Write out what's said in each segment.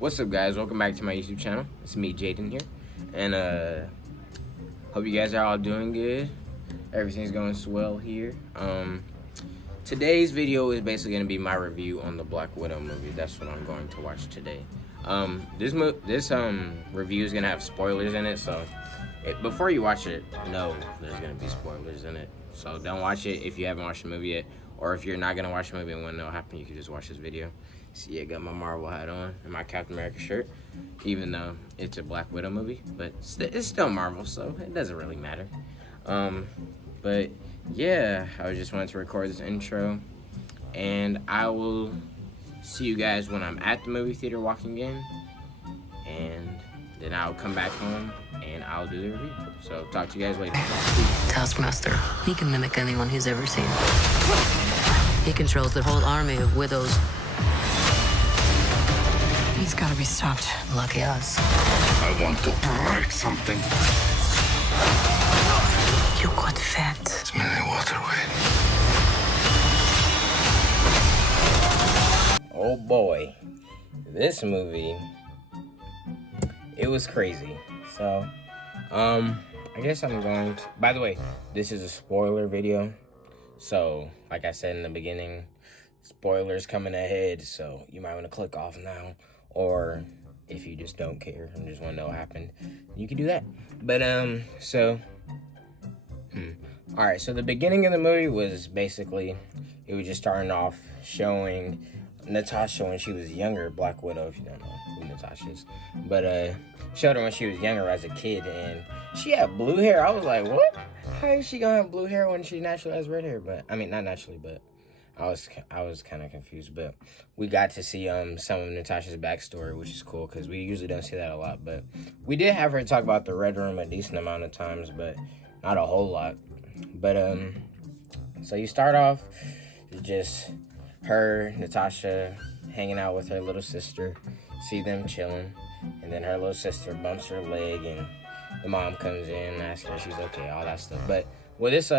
What's up, guys? Welcome back to my YouTube channel. It's me, Jaden here, and hope you guys are all doing good. Everything's going swell here. Today's video is basically going to be my review on the Black Widow movie. That's what I'm going to watch today. This review is going to have spoilers in it, so before you watch it, know there's going to be spoilers in it. So don't watch it if you haven't watched the movie yet, or if you're not going to watch the movie and want to know what happened, you can just watch this video. See, I got my Marvel hat on and my Captain America shirt, even though it's a Black Widow movie, but it's still Marvel, so it doesn't really matter. But yeah, I just wanted to record this intro, and I will see you guys when I'm at the movie theater walking in, and then I'll come back home and I'll do the review. So talk to you guys later. Taskmaster. He can mimic anyone he's ever seen. He controls the whole army of widows. He's gotta be stopped. Lucky us. I want to break something. You got fat. It's many waterway. Oh boy, this movie, it was crazy. So, I guess I'm going to, by the way, this is a spoiler video. So, like I said in the beginning, spoilers coming ahead, so you might want to click off now. Or if you just don't care and just want to know what happened, you can do that. But, alright, so the beginning of the movie was basically, it was just starting off showing Natasha when she was younger, Black Widow, if you don't know who Natasha is. But, showed her when she was younger as a kid, and she had blue hair. I was like, what? How is she gonna have blue hair when she naturally has red hair? But, I mean, not naturally, but I was kind of confused. But we got to see some of Natasha's backstory, which is cool, because we usually don't see that a lot. But we did have her talk about the Red Room a decent amount of times, but not a whole lot. But, so you start off just her, Natasha, hanging out with her little sister, see them chilling, and then her little sister bumps her leg, and the mom comes in and asks her if she's okay, all that stuff. But with this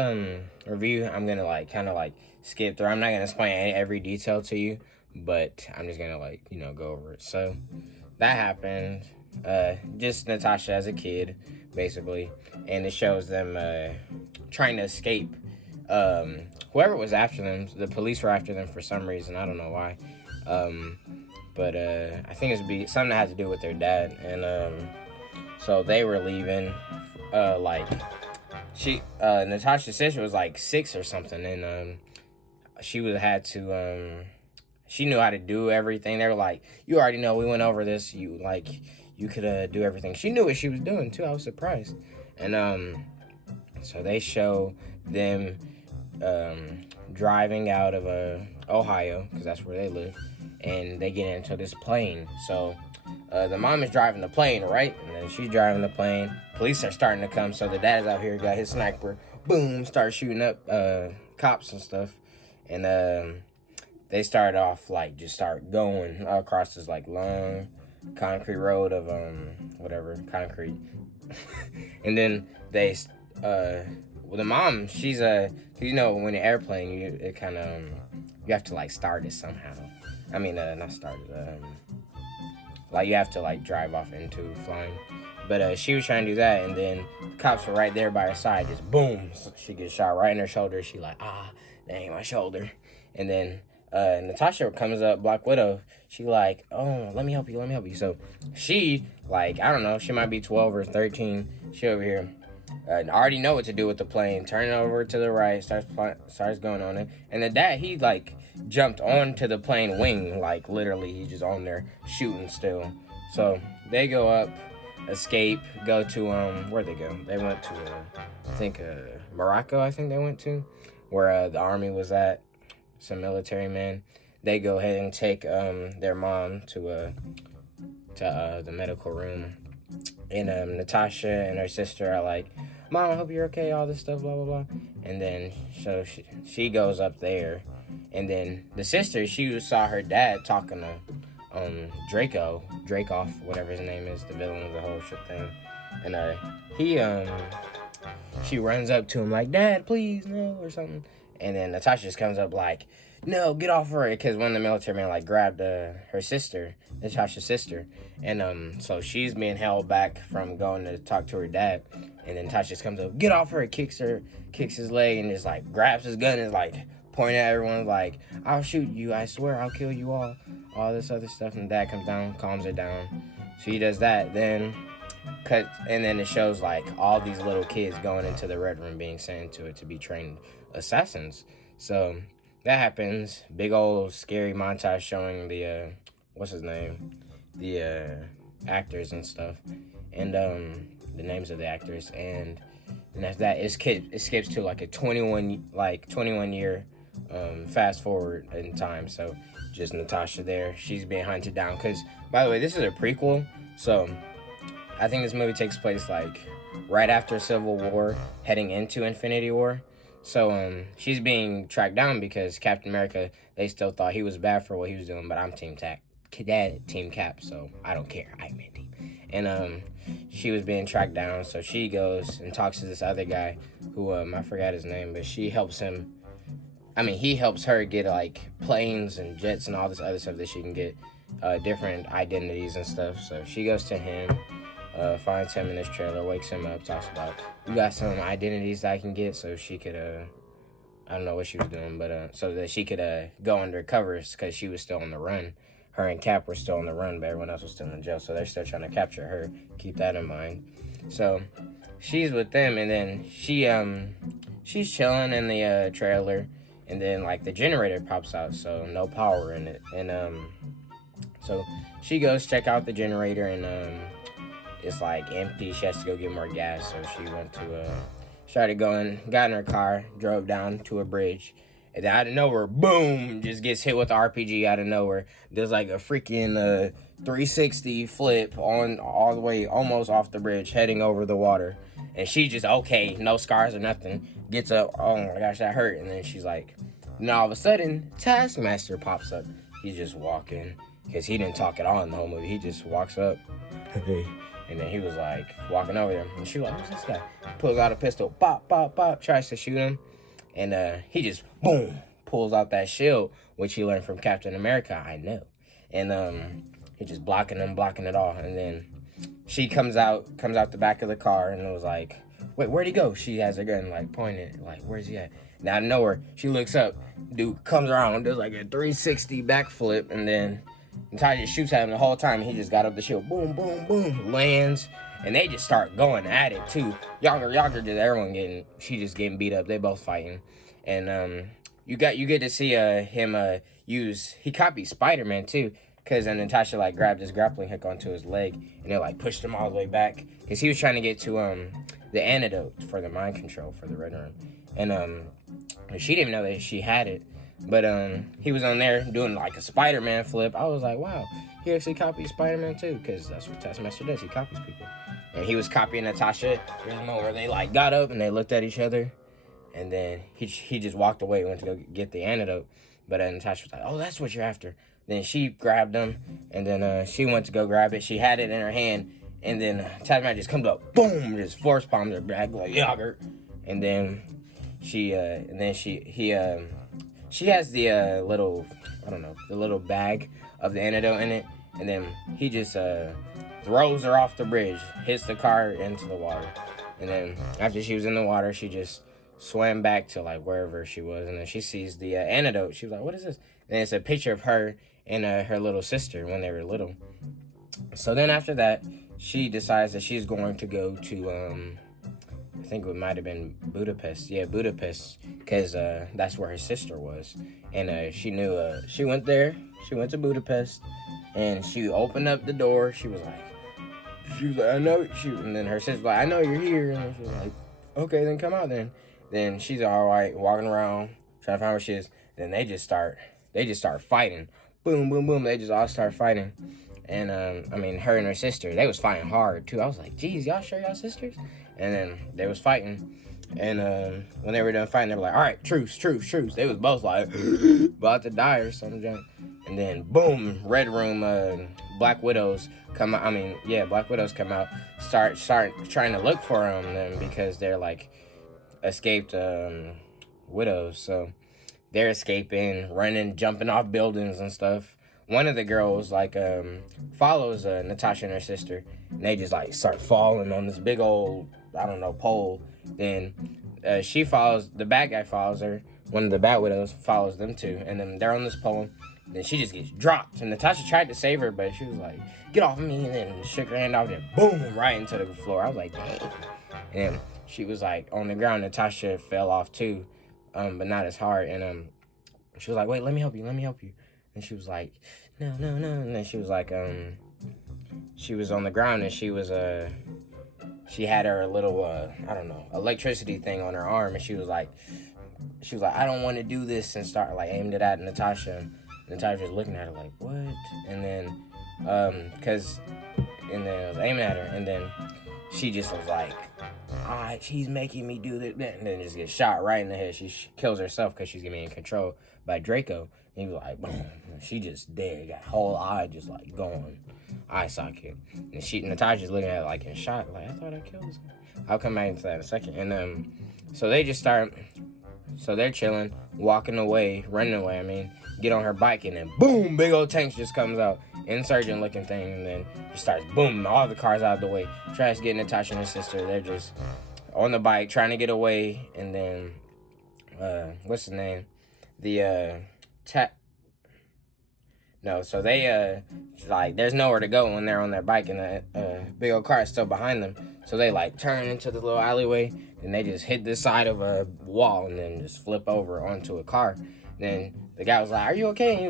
review, I'm gonna kind of skip through. I'm not gonna explain every detail to you, but I'm just gonna go over it. So that happened. Just Natasha as a kid, basically, and it shows them trying to escape. Whoever was after them, the police were after them for some reason. I don't know why. But I think it's something that had to do with their dad. And so they were leaving. Natasha's sister was 6 or something, and she knew how to do everything. They were like, you already know, we went over this. You could do everything. She knew what she was doing too. I was surprised. And so they show them driving out of Ohio, because that's where they live, and they get into this plane. So the mom is driving the plane, right? And then she's driving the plane. Police are starting to come, so the dad is out here, got his sniper, boom, start shooting up cops and stuff. And they start off just start going across this long concrete road of concrete. And then they the mom, she's when the airplane, you have to start it somehow. I mean, not start it, you have to drive off into flying. But she was trying to do that, and then the cops were right there by her side, just boom, so she gets shot right in her shoulder. She dang, my shoulder. And then Natasha comes up, Black Widow, she oh, let me help you. So she, I don't know, she might be 12 or 13, she over here, I already know what to do with the plane. Turn it over to the right, starts going on it. And the dad, he jumped onto the plane wing, literally, he's just on there shooting still. So they go up, escape, go to where'd they go? They went to I think Morocco, I think they went to, where the army was at, some military men. They go ahead and take their mom to the medical room. And Natasha and her sister are Mom, I hope you're okay, all this stuff, blah, blah, blah. And then so she goes up there. And then the sister, she saw her dad talking to Dracoff, whatever his name is, the villain of the whole shit thing. And she runs up to him Dad, please, no, or something. And then Natasha just comes up no, get off her, because one of the military men like grabbed her sister, Natasha's sister, and so she's being held back from going to talk to her dad, and then Natasha just comes up, get off her, kicks his leg, and just like grabs his gun and is like pointing at everyone like, I'll shoot you, I swear I'll kill you all this other stuff, and dad comes down, calms her down. So he does that, then and then it shows like all these little kids going into the Red Room being sent into it to be trained assassins. So that happens. Big old scary montage showing the what's his name, the actors and stuff, and the names of the actors, and then after that it skips to like a 21 year fast forward in time. So just Natasha there, she's being hunted down, because by the way, this is a prequel, so I think this movie takes place like right after Civil War, heading into Infinity War. So she's being tracked down because Captain America, they still thought he was bad for what he was doing, but I'm Team Cap, so I don't care. I'm Mindy. And she was being tracked down, so she goes and talks to this other guy who I forgot his name, but she helps him. I mean, he helps her get like planes and jets and all this other stuff that she can get different identities and stuff. So she goes to him. Finds him in his trailer, wakes him up, talks about, you got some identities that I can get, so she could, I don't know what she was doing, but, so that she could, go undercover, because she was still on the run. Her and Cap were still on the run, but everyone else was still in jail, so they're still trying to capture her. Keep that in mind. So, she's with them, and then she's chilling in the, trailer, and then, like, the generator pops out, so no power in it, and, so she goes check out the generator, and, it's like empty. She has to go get more gas, so she went to got in her car, drove down to a bridge, and then out of nowhere, boom, just gets hit with the RPG out of nowhere. There's like a freaking 360 flip on all the way almost off the bridge, heading over the water, and she just okay, no scars or nothing, gets up, oh my gosh, that hurt, and then she's like, and all of a sudden, Taskmaster pops up. He's just walking, because he didn't talk at all in the whole movie. He just walks up, hey. And then he was like walking over there, and she was like, who's this guy? Pulls out a pistol, pop, pop, pop, tries to shoot him, and he just boom pulls out that shield, which he learned from Captain America, I know. And he just blocking it all. And then she comes out the back of the car, and it was like, wait, where'd he go? She has her gun like pointed, like, where's he at? And out of nowhere, she looks up, dude comes around, does like a 360 backflip, and then Natasha shoots at him the whole time. He just got up the shield, boom, boom, boom, lands, and they just start going at it too. Yager, she just getting beat up. They both fighting, and you get to see him he copied Spider-Man too, because Natasha like grabbed his grappling hook onto his leg, and it like pushed him all the way back, because he was trying to get to the antidote for the mind control for the Red Room, and she didn't know that she had it. But he was on there doing like a Spider-Man flip. I was like, wow, he actually copied Spider-Man too, because that's what Taskmaster does. He copies people. And he was copying Natasha. There's a moment where they like got up and they looked at each other, and then he just walked away, went to go get the antidote. But Natasha was like, oh, that's what you're after. Then she grabbed him, and then she went to go grab it. She had it in her hand, and then Taskmaster just comes up, boom, just force palms her back like Yager. And then she has the little, I don't know, the little bag of the antidote in it, and then he just throws her off the bridge, hits the car into the water, and then after she was in the water, she just swam back to like wherever she was, and then she sees the antidote. She was like, what is this? And it's a picture of her and her little sister when they were little. So then after that, she decides that she's going to go to I think it might have been Budapest. Yeah, Budapest, because that's where her sister was. And she knew, she went there. She went to Budapest, and she opened up the door. She was like, I know. And then her sister was like, I know you're here. And she was like, okay, then come out then. Then she's all right, walking around, trying to find where she is. Then they just start fighting. Boom, boom, boom. They just all start fighting. And, I mean, her and her sister, they was fighting hard, too. I was like, geez, y'all sure y'all sisters? And then they was fighting. And when they were done fighting, they were like, all right, truce. They was both like, about to die or something. And then, boom, Red Room, Black Widows come out. Black Widows come out, start trying to look for them because they're, like, escaped widows. So they're escaping, running, jumping off buildings and stuff. One of the girls like follows Natasha and her sister, and they just like start falling on this big old, I don't know, pole. Then she follows, the bad guy follows her. One of the BlackWidows follows them too, and then they're on this pole. Then she just gets dropped, and Natasha tried to save her, but she was like, "Get off of me!" And then shook her hand off, and boom, right into the floor. I was like, "Dang!" And she was like on the ground. Natasha fell off too, but not as hard. And she was like, "Wait, let me help you. Let me help you." And she was like, "No, no, no." And then she was like, she was on the ground, and she was she had her little I don't know, electricity thing on her arm, and she was like, "I don't want to do this," and start like aimed it at Natasha. Natasha was looking at her like, "What?" And then and then I was aiming at her, and then she just was like, she's making me do this, and then just gets shot right in the head. She kills herself because she's getting controlled by Draco. And he was like, boom. She just dead. Got whole eye just like gone. Eye socket. And Natasha's looking at it like in shock. Like, I thought I killed this guy. I'll come back into that in a second. And so they just start. So they're chilling, walking away, running away. I mean, get on her bike, and then boom, big old tank just comes out, insurgent looking thing, and then just starts booming all the cars out of the way. Tries to get Natasha and her sister. They're just on the bike trying to get away, and then what's his name? So they like there's nowhere to go when they're on their bike, and the big old car is still behind them. So they like turn into the little alleyway, and they just hit the side of a wall and then just flip over onto a car. Then the guy was like, "Are you okay?" And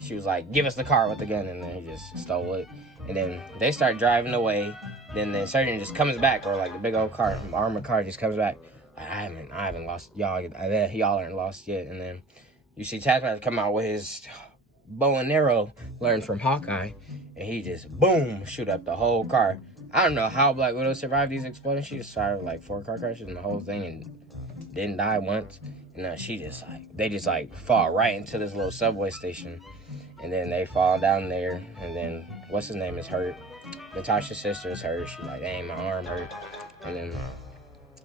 she was like, "Give us the car with the gun," and then he just stole it. And then they start driving away. Then the surgeon just comes back, or like the big old car, armored car just comes back. I haven't lost y'all. Y'all aren't lost yet. And then you see Taskmaster come out with his bow and arrow learned from Hawkeye, and he just boom shoot up the whole car. I don't know how Black Widow survived these explosions. She just survived like 4 car crashes and the whole thing, and didn't die once. And they just fall right into this little subway station, and then they fall down there. And then what's his name is hurt. Natasha's sister is hurt. She's like, "Dang, my arm hurt." And then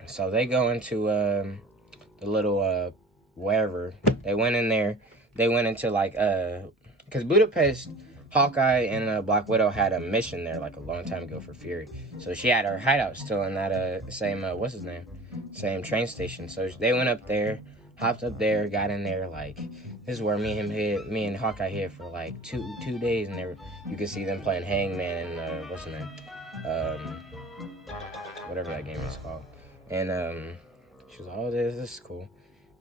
so they go into the little wherever they went in there. They went into like because Budapest, Hawkeye and Black Widow had a mission there like a long time ago for Fury. So she had her hideout still in that same same train station. So they went up there, hopped up there, got in there. Like, this is where me and Hawkeye hid for like two days, and you could see them playing Hangman and what's his name, whatever that game is called. And she was like, "Oh, this is cool,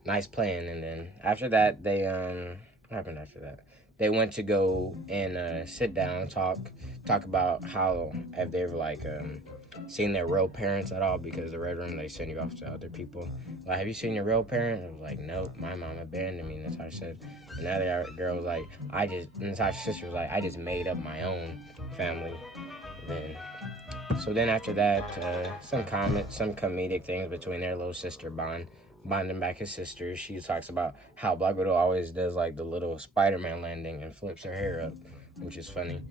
nice playing." And then after that, they what happened after that? They went to go and sit down, talk about how have they ever like seen their real parents at all, because the Red Room, they send you off to other people. Like, "Have you seen your real parent?" I was like, "Nope, my mom abandoned me," Natasha said. And the other girl was like, Natasha's sister was like, "I just made up my own family." So then after that, some comedic things between their little sister bonding back his sister. She talks about how Black Widow always does like the little Spider-Man landing and flips her hair up, which is funny.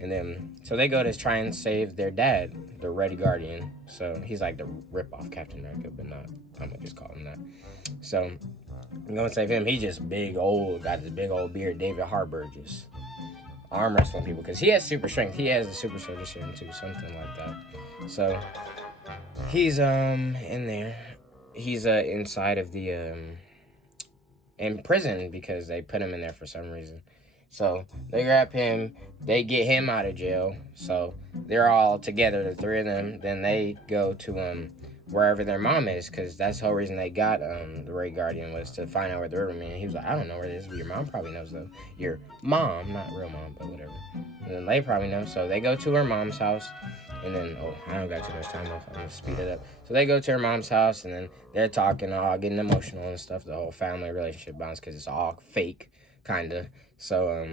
And then, so they go to try and save their dad, the Red Guardian. So he's like the rip-off Captain America, but not, I'm gonna just call him that. So I'm gonna save him. He's just big old, got this big old beard, David Harbour, just arm wrestling people, because he has super strength. He has the super soldier serum too, something like that. So he's in there. He's inside of the in prison because they put him in there for some reason. So they grab him, they get him out of jail. So they're all together, the 3 of them. Then they go to wherever their mom is, because that's the whole reason they got the Red Guardian, was to find out where the Riverman. He was like, "I don't know where this is, but your mom probably knows though." Your mom, not real mom, but whatever. And then they probably know. So they go to her mom's house. And then, I don't got too much time left. I'm going to speed it up. So they go to her mom's house, and then they're talking, all getting emotional and stuff. The whole family relationship bonds, because it's all fake, kind of. So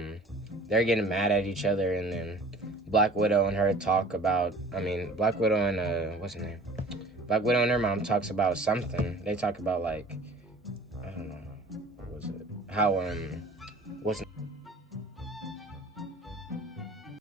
they're getting mad at each other, and then Black Widow and her talk about, Black Widow and, what's her name? Black Widow and her mom talks about something. They talk about, like, I don't know, what was it? How,